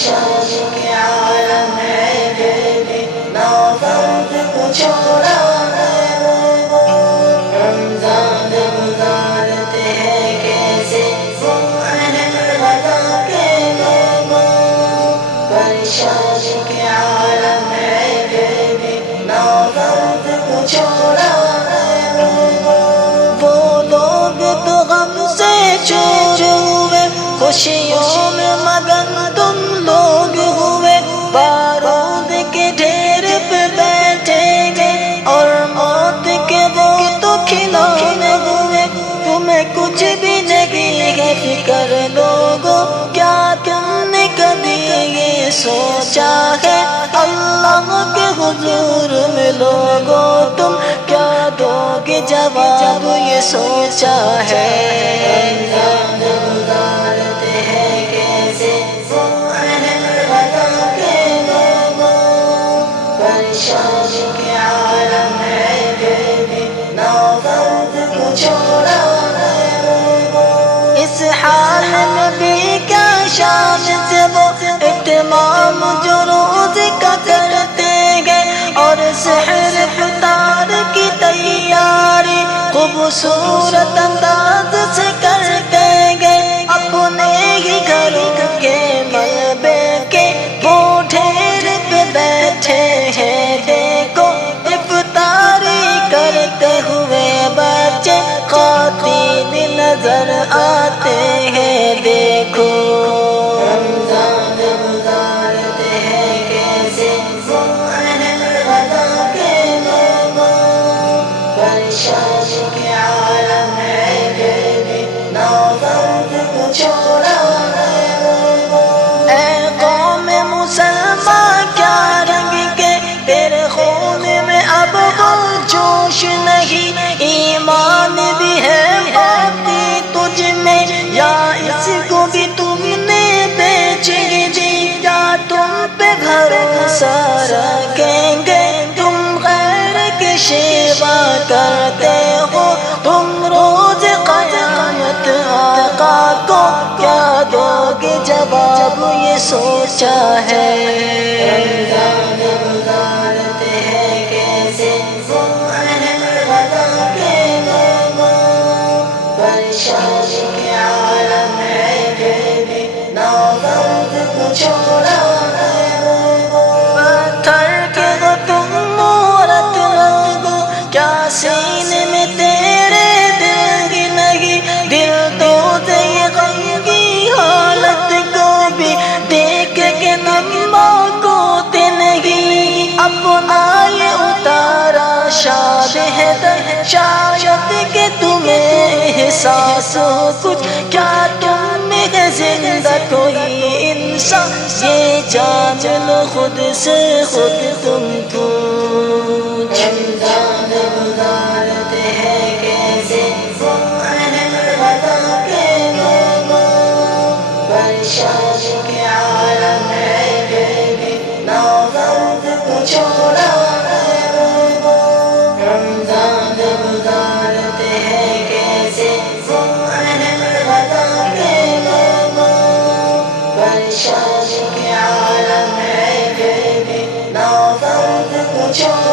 پریشانی کے عالم ہے پھر بھی نوبت کو چھوڑا ہے وہ رمضان گزارتے ہیں کیسے وہ اہل وطن کے لوگ پریشانی کے عالم ہے پھر بھی نوبت کو چھوڑا ہے وہ لوگ تو غم سے چور ہوئے خوشیوں میں مگن تم لوگ ہوئے بارود کے ڈھیر پہ بیٹھیں گے اور موت کے وہ تو کھلونے ہوئے تمہیں کچھ بھی نہیں ہے فکر لوگوں کیا تم نے کبھی یہ سوچا ہے اللہ کے حضور میں لوگوں تم کیا دو گے جواب یہ سوچا ہے پریشانی کے عالم ہے پھر بھی نوبت کو چھوڑا ہے اس حال میں بھی کیا شام سے وہ اہتمام جو روز کا کرتے گئے اور سحر افطار کی تیاری خوبصورت انداز سے کرتے گئے اپنے ہی گھروں کے ملبے کے وہ ڈھیر پہ بیٹھے ہیں دیکھو افطاری کرتے ہوئے بچے خواتین نظر آتے ہیں دیکھو رمضان گزارتے ہیں کیسے وہ اہل وطن کے لوگ پریشانی کے عالم ہے پھر بھی نوبت کو چھوڑا اے قوم مسلمان کیا رنگ کے تیرے خون میں اب وہ جوش نہیں ایمان بھی ہے باقی تجھ میں یا اس کو بھی تم نے بیچ دیا تم پہ بھروسہ رکھیں گے تم غیر کی شیوا کرتے ہو تم روز قیامت آقا کو کیا دو گے جواب یہ سوچا ہے رمضان گزارتے ہیں کیسے وہ اہل وطن کے لوگ پریشانی کے عالم ہے پھر بھی نوبت کو چھوڑا پتھر کے ہو تم مورت رت گو کیا سینے میں تیرے دل کی نہیں دل تو یہ غم کی حالت کو بھی دیکھ کے نماں کو نہیں اپنا یہ اتارا شاد ہے در شاید کہ تمہیں احساس ہو کچھ کیا تم میں ہے زندہ کوئی انسان یہ جان لو خود سے خود تم پوچھ رمضان گزارتے ہیں کیسے وہ اہل وطن کے لوگ پریشانی کے عالم ہے پھر بھی نوبت کو چھوڑا رمضان گزارتے ہیں کیسے وہ اہل وطن کے لوگ پریشانی کے عالم ہے پھر بھی نوبت کو چھوڑا